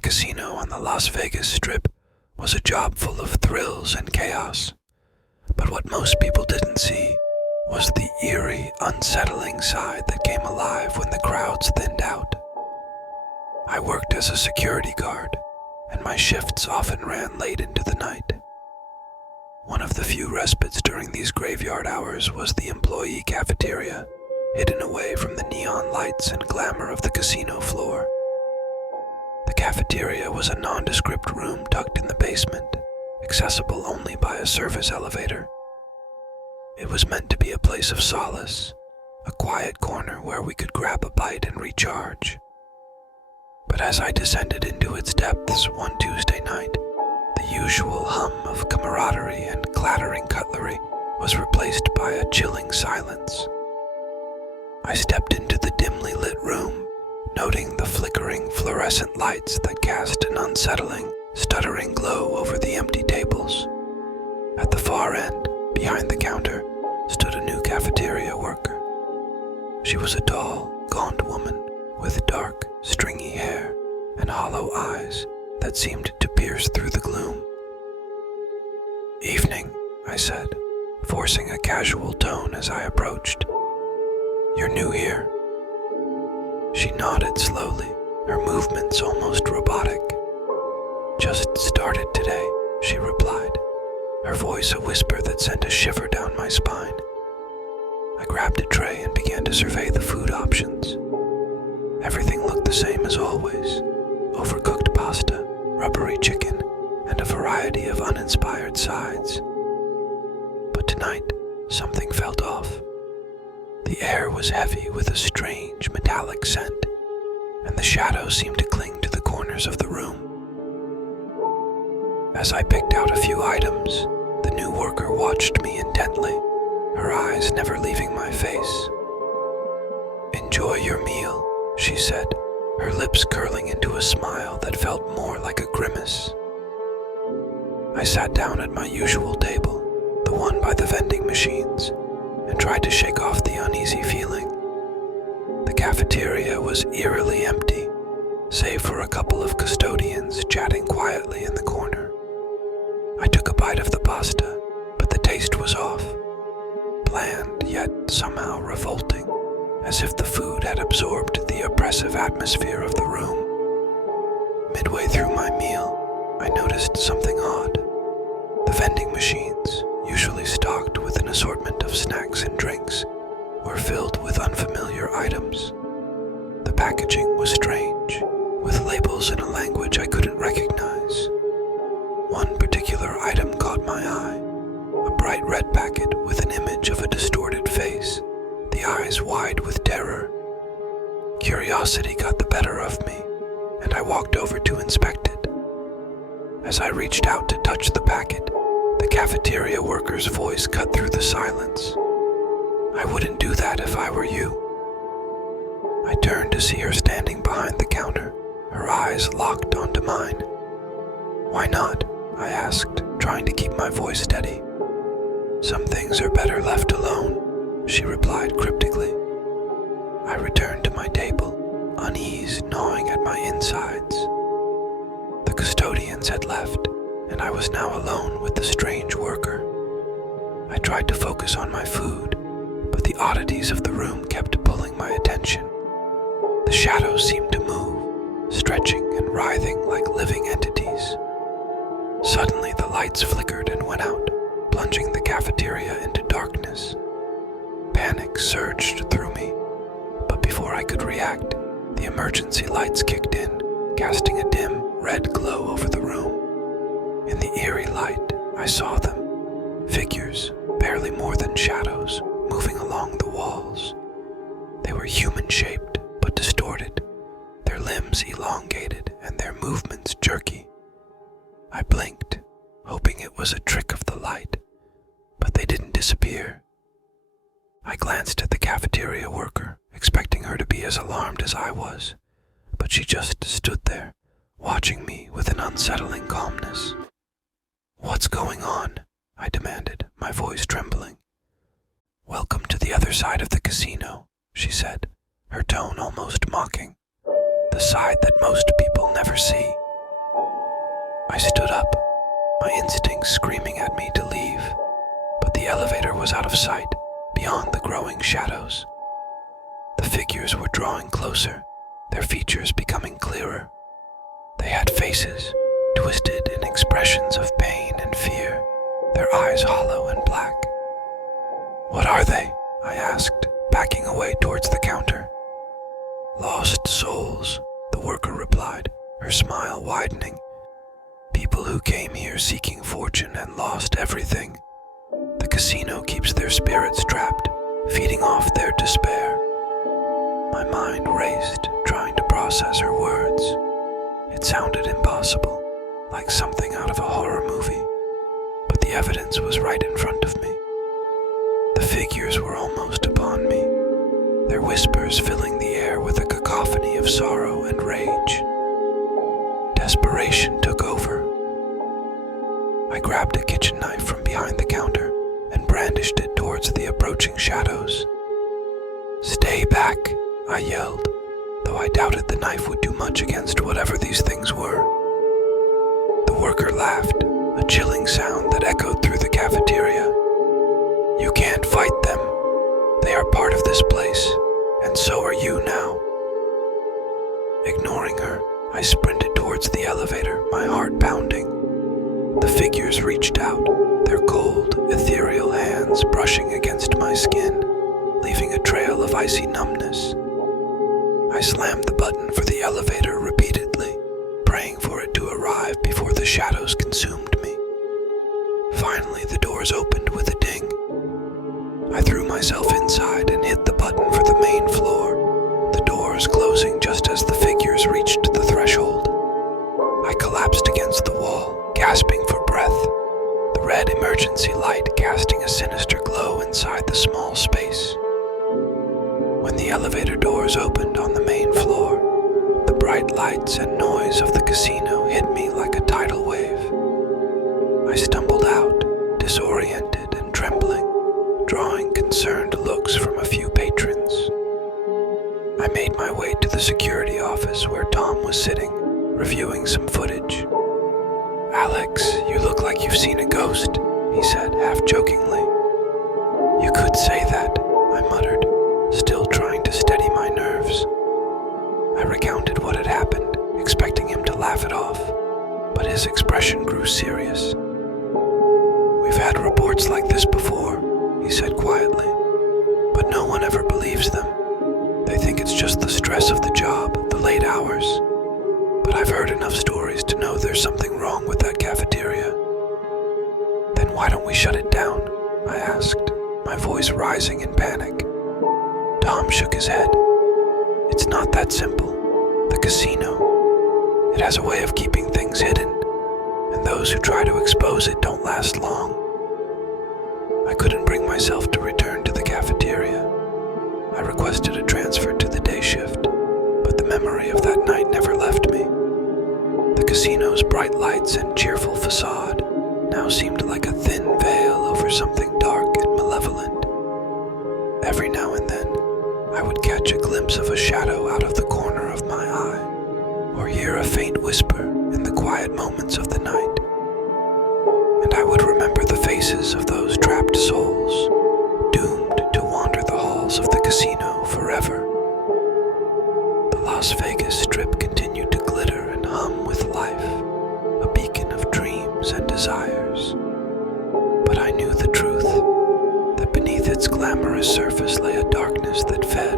casino on the Las Vegas Strip was a job full of thrills and chaos. But what most people didn't see was the eerie, unsettling side that came alive when the crowds thinned out. I worked as a security guard, and my shifts often ran late into the night. One of the few respites during these graveyard hours was the employee cafeteria, hidden away from the neon lights and glamour of the casino floor. The cafeteria was a nondescript room tucked in the basement, accessible only by a service elevator. It was meant to be a place of solace, a quiet corner where we could grab a bite and recharge. But as I descended into its depths one Tuesday night, the usual hum of camaraderie and clattering cutlery was replaced by a chilling silence. I stepped into the dimly lit room, noting the flickering fluorescent lights that cast an unsettling, stuttering glow over the empty tables. At the far end, behind the counter, stood a new cafeteria worker. She was a tall, gaunt woman with dark, stringy hair and hollow eyes that seemed to pierce through the gloom. "Evening," I said, forcing a casual tone as I approached. "You're new here?" She nodded slowly, her movements almost robotic. "Just started today," she replied, her voice a whisper that sent a shiver down my spine. I grabbed a tray and began to survey the food options. Everything looked the same as always: overcooked pasta, rubbery chicken, and a variety of uninspired sides. But tonight, something felt off. The air was heavy with a strange metallic scent, and the shadows seemed to cling to the corners of the room. As I picked out a few items, the new worker watched me intently, her eyes never leaving my face. "Enjoy your meal," she said, her lips curling into a smile that felt more like a grimace. I sat down at my usual table, the one by the vending machines, and tried to shake off the uneasy feeling. The cafeteria was eerily empty, save for a couple of custodians chatting quietly in the corner. I took a bite of the pasta, but the taste was off. Bland, yet somehow revolting, as if the food had absorbed the oppressive atmosphere of the room. Midway through my meal, I noticed something odd. The vending machines, usually stocked with an assortment of snacks and drinks, were filled with unfamiliar items. The packaging was strange, with labels in a language I couldn't recognize. One particular item caught my eye, a bright red packet with an image of a distorted face, the eyes wide with terror. Curiosity got the better of me, and I walked over to inspect it. As I reached out to touch the packet, the cafeteria worker's voice cut through the silence. "I wouldn't do that if I were you." I turned to see her standing behind the counter, her eyes locked onto mine. "Why not?" I asked, trying to keep my voice steady. "Some things are better left alone," she replied cryptically. I returned to my table, unease gnawing at my insides. The custodians had left, and I was now alone with the strange worker. I tried to focus on my food, but the oddities of the room kept pulling my attention. The shadows seemed to move, stretching and writhing like living entities. Suddenly the lights flickered and went out, plunging the cafeteria into darkness. Panic surged through me, but before I could react, the emergency lights kicked in, casting a dim, red glow over the room. In the eerie light, I saw them, figures, barely more than shadows, moving along the walls. They were human-shaped, but distorted, their limbs elongated and their movements jerky. I blinked, hoping it was a trick of the light, but they didn't disappear. I glanced at the cafeteria worker, expecting her to be as alarmed as I was, but she just stood there, watching me with an unsettling calmness. "What's going on?" I demanded, my voice trembling. "Welcome to the other side of the casino," she said, her tone almost mocking. "The side that most people never see." was out of sight, beyond the growing shadows. The figures were drawing closer, their features becoming clearer. They had faces, twisted in expressions of pain and fear, their eyes hollow and black. "What are they?" I asked, backing away towards the counter. "Lost souls," the worker replied, her smile widening. "People who came here seeking fortune and lost everything. The casino keeps their spirits trapped, feeding off their despair." My mind raced, trying to process her words. It sounded impossible, like something out of a horror movie, but the evidence was right in front of me. The figures were almost upon me, their whispers filling the air with a cacophony of sorrow and rage. Desperation took over. I grabbed a kitchen knife from behind the counter and brandished it towards the approaching shadows. "Stay back," I yelled, though I doubted the knife would do much against whatever these things were. The worker laughed, a chilling sound that echoed through the cafeteria. "You can't fight them. They are part of this place, and so are you now." Ignoring her, I sprinted towards the elevator, my heart pounding. The figures reached out, their cold, ethereal hands brushing against my skin, leaving a trail of icy numbness. I slammed the button for the elevator repeatedly, praying for it to arrive before the shadows consumed me. Finally, the doors opened with a ding. I threw myself inside and hit the button for the main floor, the doors closing just as the figures reached the threshold. I collapsed against the wall, gasping for breath, the red emergency light casting a sinister glow inside the small space. When the elevator doors opened on the main floor, the bright lights and noise of the casino hit me like a tidal wave. I stumbled out, disoriented and trembling, drawing concerned looks from a few patrons. I made my way to the security office where Tom was sitting, reviewing some footage. "Alex, you look like you've seen a ghost," he said, half-jokingly. "You could say that," I muttered, still trying to steady my nerves. I recounted what had happened, expecting him to laugh it off, but his expression grew serious. "We've had reports like this before," he said quietly, "but no one ever believes them. They think it's just the stress of the job, the late hours. But I've heard enough stories to know there's something wrong with that cafeteria." "Then why don't we shut it down?" I asked, my voice rising in panic. Tom shook his head. "It's not that simple. The casino, it has a way of keeping things hidden, and those who try to expose it don't last long." I couldn't bring myself to return to the cafeteria. I requested a transfer to the day shift, but the memory of that night never left me. The casino's bright lights and cheerful facade now seemed like a thin veil over something dark and malevolent. Every now and then, I would catch a glimpse of a shadow out of the corner of my eye, or hear a faint whisper in the quiet moments of the night. And I would remember the faces of those trapped souls, doomed to wander the halls of the casino forever. The Las Vegas Strip continued to glitter and hum with life, a beacon of dreams and desires. But I knew the truth, that beneath its glamorous surface lay a darkness that fed